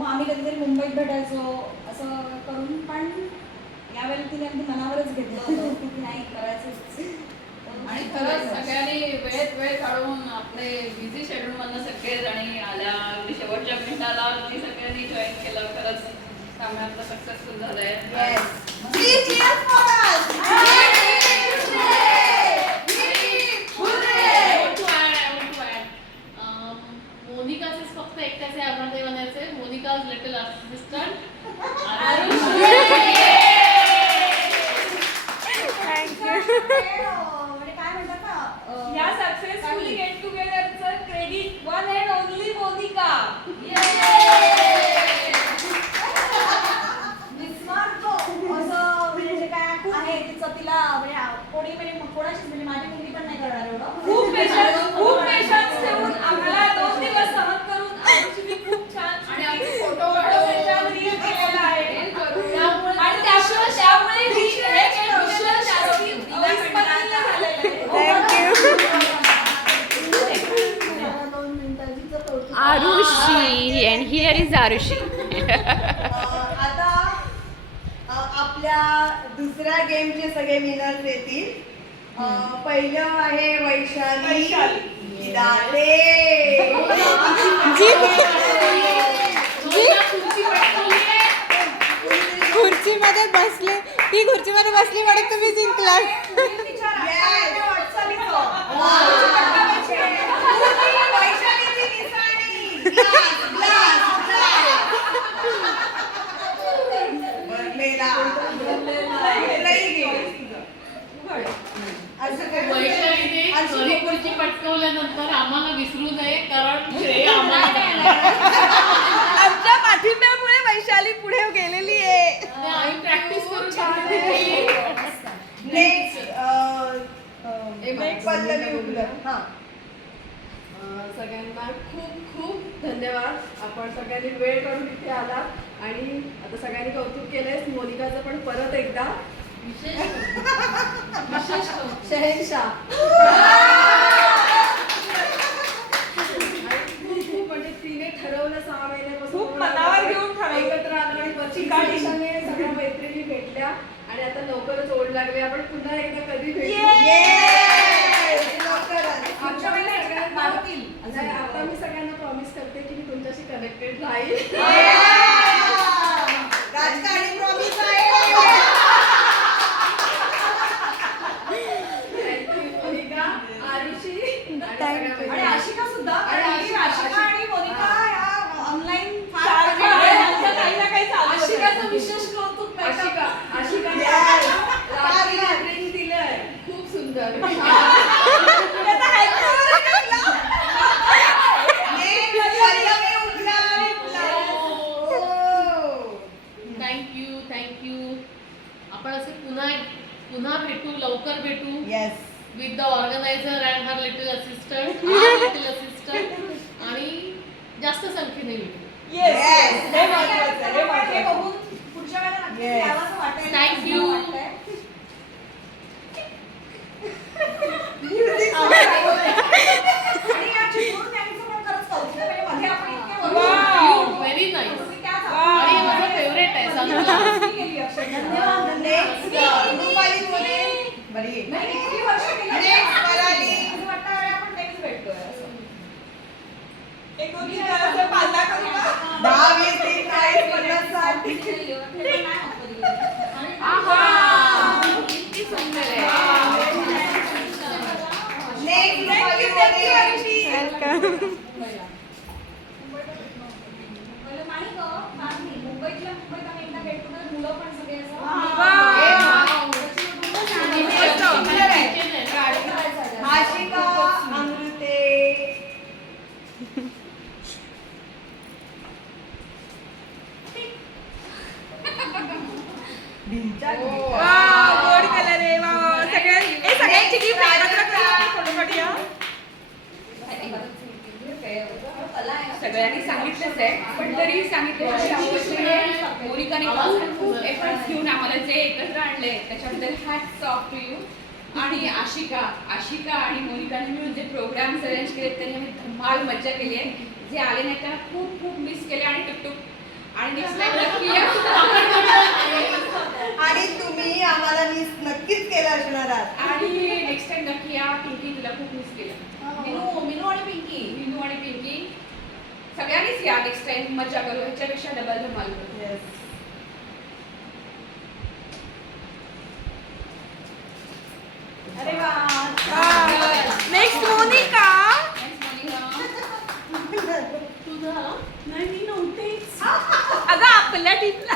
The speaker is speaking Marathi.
मग आम्ही कधीतरी मुंबईत भेटायचो असं करून. पण यावेळी तिने अगदी मनावरच घेतलं होतं की नाही करायचंच. आणि खरंच सगळ्यांनी वेळ काढून आपले बिझी शेड्यूल मधनं सगळेजणी आल्या. अगदी शेवटच्या मिनिटाला अगदी सगळ्यांनी जॉईन केलं. खरंच त्यामुळे आपलं सक्सेसफुल झालंय. मोनिकाचेच फक्त एकट्याचे आभार नाही म्हणायचे. मोनिकाज लिटल असिस्टंट या सक्सेसफुली गेट टुगेदरचं credit one and only Monika. निस्वार्थ असं म्हणजे जे काय आहे तिचं तिला म्हणजे कोणी म्हणजे कोणाशीच म्हणजे माझी मुलगी पण नाही करणार एवढं. खूप पेशन्स ठेवून आम्हाला 2 दिवस सहन करून आमची मी खूप छान आणि आमचे फोटो त्याच्यावर रील केलेला आहे. आणि त्यामुळे हे गेट टुगेदर जास्ती अविस्मरणीय झालेलं आहे. Arushi and here is Arushi. आता आपल्या दुसऱ्या गेमचे सगळे विनर्स येतील. पहिलं आहे वैशाली दादे. खुर्चीमध्ये बसले, ती खुर्चीमध्ये बसली म्हणून तुम्ही जिंकलात. वैशालीने खुर्ची पटकवल्यानंतर आम्हाला विसरू नये, कारण श्रेय आम्हाला आमच्या पाठिंब्यामुळे वैशाली पुढे गेलेली आहे. आम्ही प्रॅक्टिस करू शकतो. पल्लवी उगलर. सगळ्यांना खूप खूप धन्यवाद. आपण सगळ्यांनी वेळ काढून इथे आला आणि आता सगळ्यांनी कौतुक केलंय. मोनिकाचं पण परत एकदा शहेनशाह. खूप म्हणजे तिने ठरवलं 6 महिन्यापासून खूप मनावर घेऊन ठरवलं. एकत्र आलो आणि दिवसाने सगळ्या मैत्रिणी भेटल्या आणि आता लवकरच ओढ लागली. आपण पुन्हा एकदा कधी भेटू. आता मी सगळ्यांना प्रॉमिस करते की मी तुमच्याशी कनेक्टेड राहील. राजकारणी प्रॉमिस आहे. मोनिका, आरुषी आणि आशिका सुद्धा. आणि आशिका आणि मोनिका या ऑनलाईन काही ना काही चालू होतं. आशिकाचं विशेष कौतुक. आशिकाने ड्रिंक दिलंय. खूप सुंदर. थँक्यू. आपण असे पुन्हा भेटू, लवकर भेटू. Yes. With the organiser and her little assistant आणि जास्त संख्येने भेटू. हे बघून पुढच्या वेळेला नक्की यावंसं वाटेल. थँक्यू. आणि या चिमूर त्यांचं पण खरंच कौतुक आहे. म्हणजे मध्ये आपण इतके व्हेरी नाईस. आणि हे माझं फेवरेट आहे. सांगतो. केली अक्षरशः. धन्यवाद. नेक्स्ट रुपाली मोरे. बरी नाही, इतकी वर्ष केली. नेक्स्ट कराली. असं वाटतं वेळा आपण नेक्स्ट भेटतोय असं. 10, 20, 30, 40, 50, 60. किती सुंदर आहे. नेक्स्ट रुपाली मोरे. मुंबईत आम्ही एकदा गेट टुगेदर मुलं पण सगळे आशिका, अमृते. गोड कलर आहे. सगळ्यांची गिफ्ट सगळ्यांनी सांगितलंच आहे, पण तरी सांगितलं मोनिकाने खूप एफर्ट्स घेऊन आम्हाला जे एकत्र आणले त्याच्याबद्दल हॅट्स ऑफ टू यू. आणि आशिका आणि मोनिकाने मिळून जे प्रोग्राम्स अरेंज केले त्यांनी आम्ही धमाल मज्जा केली आहे. जे आले नाही त्यांना खूप खूप मिस केले आणि टुकटुक आणि नेक्स्ट टाइम नक्की या. आणि तुम्ही आम्हाला मिस नक्कीच केलं असणार आहात. आणि नेक्स्ट टाइम नक्की या. पिंकी तुला खूप मिस केलं. मिनू आणि पिंकी. मिनू आणि पिंकी सगळ्यांनीच या नेक्स्ट टाइम मजा करू. ह्याच्यापेक्षा डबल धमाल करू. Yes. अरे वा. नेक्स्ट मोनिका. Next मोनिका. नाही मी नव्हतेच. अगं आपल्या टीमला